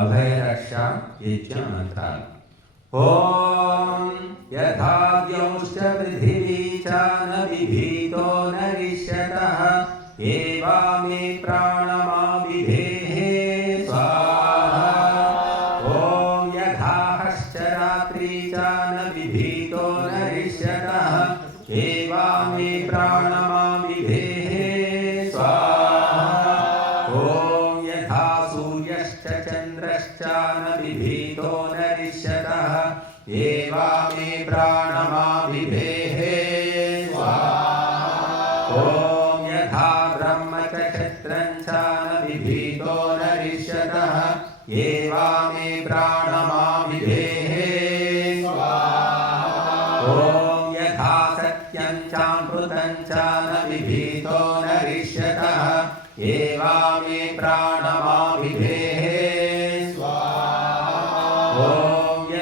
अभयरक्षा ओम यथा व्योश्च कश्चानपि भीतो न रिष्यतः एवा मे प्राणमाभिभेद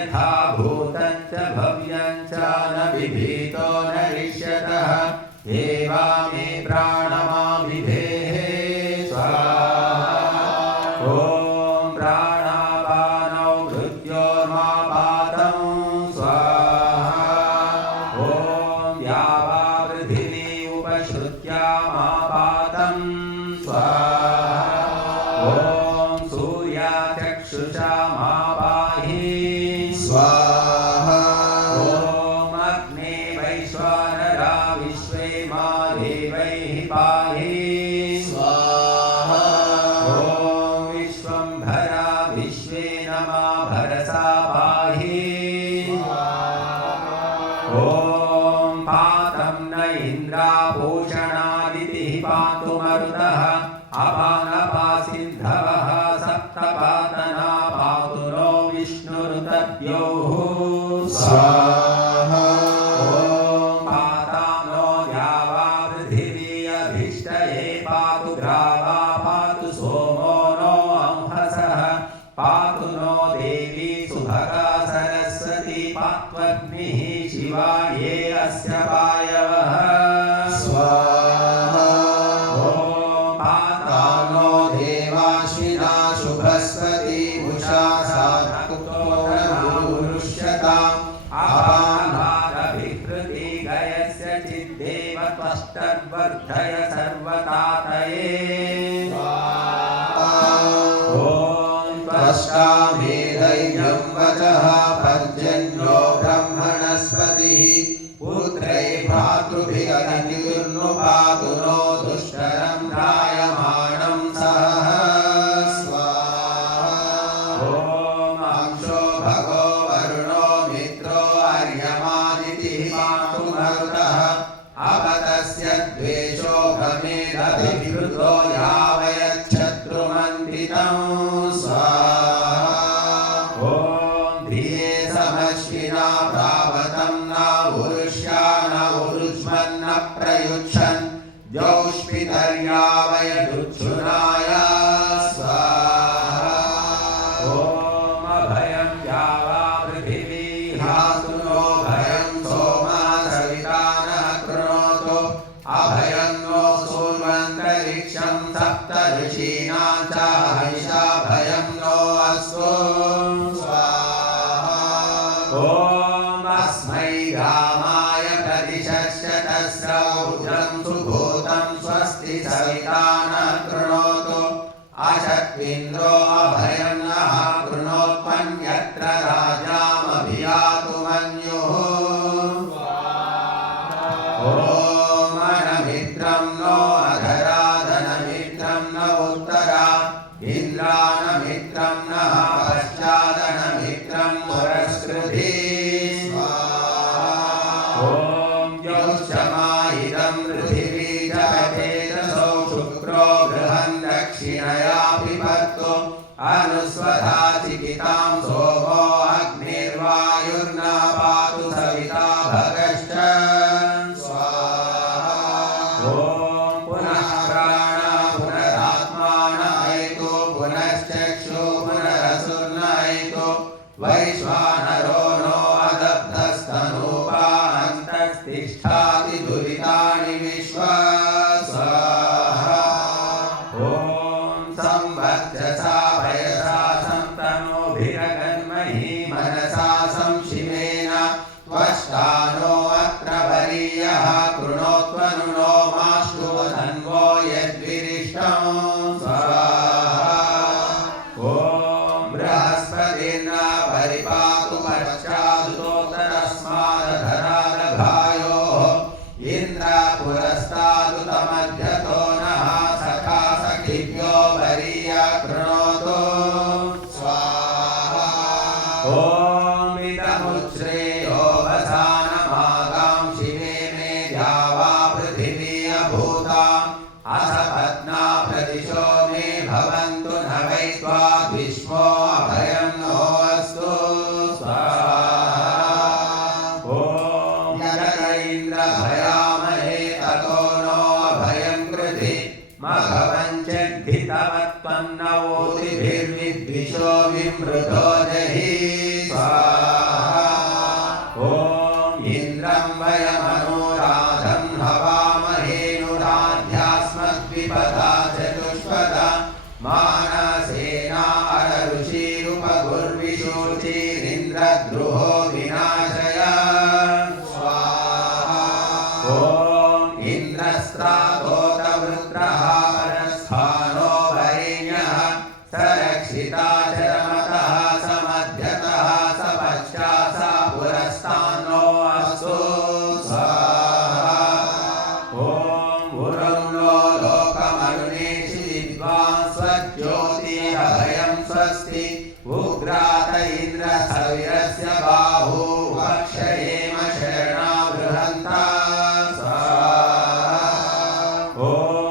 यथा सर्वष्टर्वर्धय सर्वतातये ॐ त्वष्टामेधैर्यं वचः पर्जन्यो ब्रह्मणस्पतिः पुत्रै भ्रातृभिरतिर्नुपातुनो 美丽的老鸭 นาจาริชา मित्रं नः वैश्वानरो कृतो जहि ॐ इन्द्रं वयमनुराधं हवामहेनुराध्यास्मद्विपदा चतुष्पदा मानसेना अररुचिरुपगुर्विशोचिरिन्द्रद्रुहो विनाशय स्वाहा ॐ इन्द्रस्तातो Oh.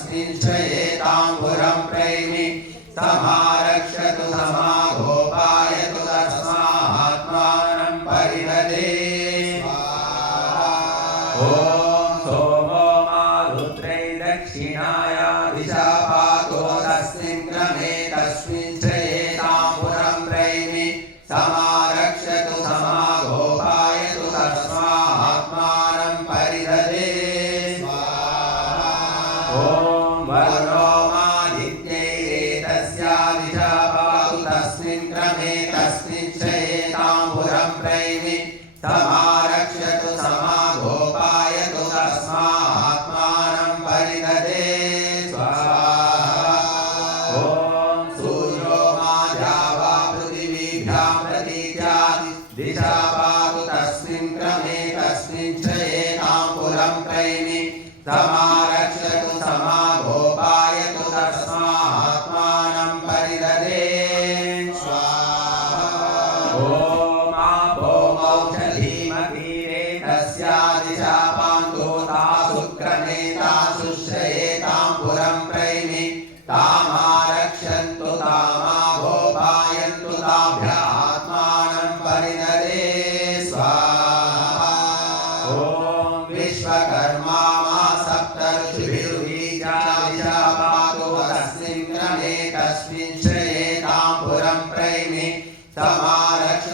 तस्मिन् क्षये ताम्बुरं प्रेमि समारक्षतु समा रक्ष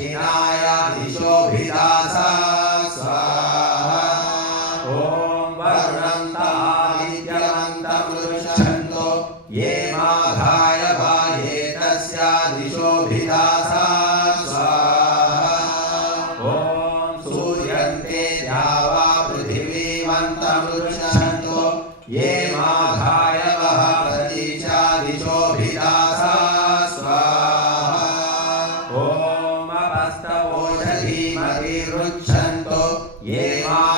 你。వివృచ్ఛంతో ఏ వా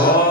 ॐ